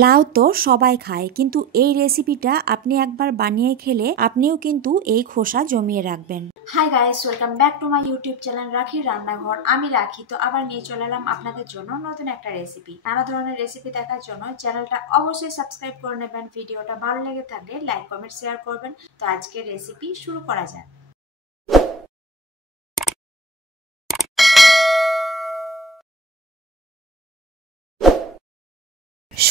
লাউ তো সবাই খায়, কিন্তু এই রেসিপিটা আপনি একবার বানিয়ে খেলে আপনিও কিন্তু এই খোসা জমিয়ে রাখবেন। Hi guys, welcome back to my YouTube channel রাখির রান্নাঘর। আমি রাখি তো আবার নিয়ে চলে এলাম আপনাদের জন্য নতুন একটা রেসিপি। নানা ধরনের রেসিপি দেখার জন্য চ্যানেলটা অবশ্যই সাবস্ক্রাইব করে নেবেন। ভিডিওটা ভালো লেগে থাকলে লাইক কমেন্ট শেয়ার করবেন। তো আজকের রেসিপি শুরু করা যাক।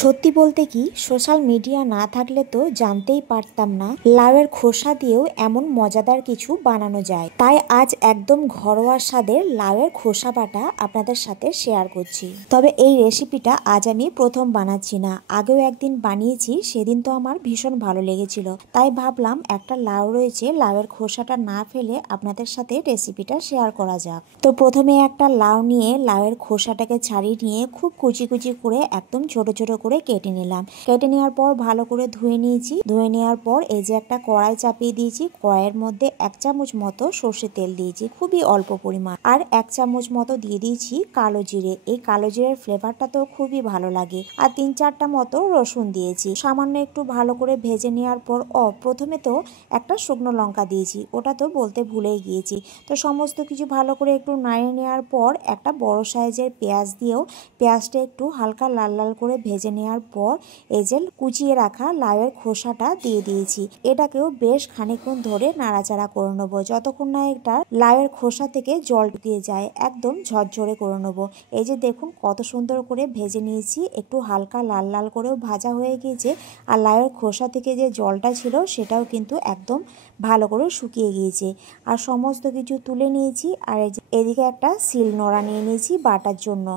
সত্যি বলতে কি, সোশ্যাল মিডিয়া না থাকলে তো জানতেই পারতাম না লাউয়ের খোসা দিয়েও এমন মজাদার কিছু বানানো যায়। তাই আজ একদম ঘরোয়া স্বাদের লাউয়ের খোসা বাটা আপনাদের সাথে শেয়ার করছি। তবে এই রেসিপিটা আজ আমি প্রথম বানাচ্ছি না, আগেও একদিন বানিয়েছি, সেদিন তো আমার ভীষণ ভালো লেগেছিল। তাই ভাবলাম একটা লাউ রয়েছে, লাউয়ের খোসাটা না ফেলে আপনাদের সাথে রেসিপিটা শেয়ার করা যাক। তো প্রথমে একটা লাউ নিয়ে লাউয়ের খোসাটাকে ছাড়িয়ে নিয়ে খুব কুচি কুচি করে একদম ছোট ছোট করে কেটে নিলাম। কেটে নেওয়ার পর ভালো করে ধুয়ে নিয়েছি। ধুয়ে নেওয়ার পর এই যে একটা কড়াই চাপিয়ে দিয়েছি। কড়াইয়ের মধ্যে 1 চামচ মতো সর্ষের তেল দিয়েছি, খুবই অল্প পরিমাণ। আর 1 চামচ মতো দিয়ে দিয়েছি কালো জিরে। এই কালো জিরের ফ্লেভারটা তো খুবই ভালো লাগে। আর 3-4টা মতো রসুন দিয়েছি। সামান্য একটু ভালো করে ভেজে নেওয়ার পর প্রথমে তো একটা শুকনো লঙ্কা দিয়েছি, ওটা তো বলতে ভুলেই গিয়েছি। তো সমস্ত কিছু ভালো করে একটু নাড়িয়ে নেওয়ার পর একটা বড় সাইজের পেঁয়াজ দিয়েও পেঁয়াজটা একটু হালকা লাল লাল করে ভেজে নেওয়ার পর এই যে কুচিয়ে রাখা লাউয়ের খোসাটা দিয়ে দিয়েছি। এটাকেও বেশ খানিকক্ষণ ধরে নাড়াচাড়া করে নেবো, যতক্ষণ না একটা লাউয়ের খোসা থেকে জল ঢুকিয়ে যায়, একদম ঝরঝরে করে নেবো। এই যে দেখুন কত সুন্দর করে ভেজে নিয়েছি, একটু হালকা লাল লাল করেও ভাজা হয়ে গিয়েছে। আর লাউয়ের খোসা থেকে যে জলটা ছিল সেটাও কিন্তু একদম ভালো করে শুকিয়ে গিয়েছে। আর সমস্ত কিছু তুলে নিয়েছি। আর এদিকে একটা শিলনোড়া নিয়ে নিয়েছি বাটার জন্য।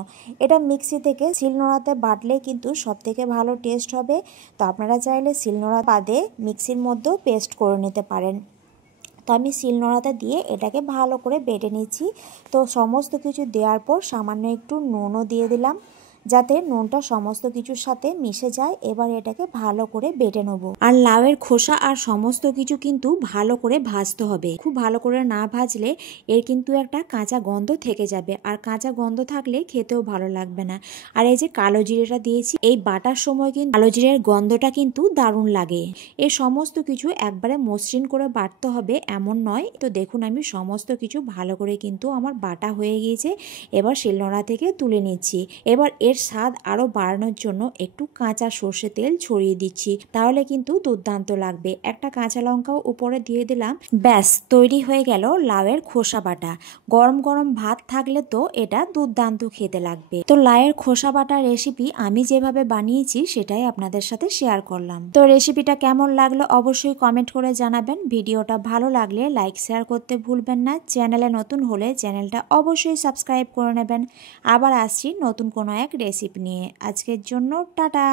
এটা মিক্সি থেকে শিলনোড়াতে বাটলে কিন্তু সব থেকে ভালো টেস্ট হবে। তো আপনারা চাইলে শিলনোড়া বাদে মিক্সির মধ্যেও পেস্ট করে নিতে পারেন। তো আমি শিলনোড়াতে দিয়ে এটাকে ভালো করে বেটে নিচ্ছি। তো সমস্ত কিছু দেওয়ার পর সামান্য একটু নুনও দিয়ে দিলাম, যাতে নুনটা সমস্ত কিছুর সাথে মিশে যায়। এবার এটাকে ভালো করে বেটে নেবো। আর লাউয়ের খোসা আর সমস্ত কিছু কিন্তু ভালো করে ভাজতে হবে। খুব ভালো করে না ভাজলে এর কিন্তু একটা কাঁচা গন্ধ থেকে যাবে, আর কাঁচা গন্ধ থাকলে খেতেও ভালো লাগবে না। আর এই যে কালো জিরেটা দিয়েছি, এই বাটার সময় কিন্তু কালো জিরের গন্ধটা কিন্তু দারুণ লাগে। এই সমস্ত কিছু একবারে মসৃণ করে বাটতে হবে এমন নয়। তো দেখুন আমি সমস্ত কিছু ভালো করে কিন্তু আমার বাটা হয়ে গিয়েছে। এবার শিলনোড়া থেকে তুলে নিচ্ছি। এবার এর স্বাদ আরো বাড়ানোর জন্য একটু কাঁচা সর্ষে তেল ছড়িয়ে দিচ্ছি, তাহলে কিন্তু দুর্দান্ত লাগবে। একটা কাঁচা লঙ্কাও উপরে দিয়ে দিলাম। ব্যাস তৈরি হয়ে গেল লাউয়ের খোসা বাটা। গরম গরম ভাত থাকলে তো এটা দুর্দান্ত খেতে লাগবে। তো লাউয়ের খোসা বাটা রেসিপি আমি যেভাবে বানিয়েছি সেটাই আপনাদের সাথে শেয়ার করলাম। তো রেসিপিটা কেমন লাগলো অবশ্যই কমেন্ট করে জানাবেন। ভিডিওটা ভালো লাগলে লাইক শেয়ার করতে ভুলবেন না। চ্যানেলে নতুন হলে চ্যানেলটা অবশ্যই সাবস্ক্রাইব করে নেবেন। আবার আসছি নতুন কোনো এক রেসিপি নিয়ে। আজকের জন্য টাটা।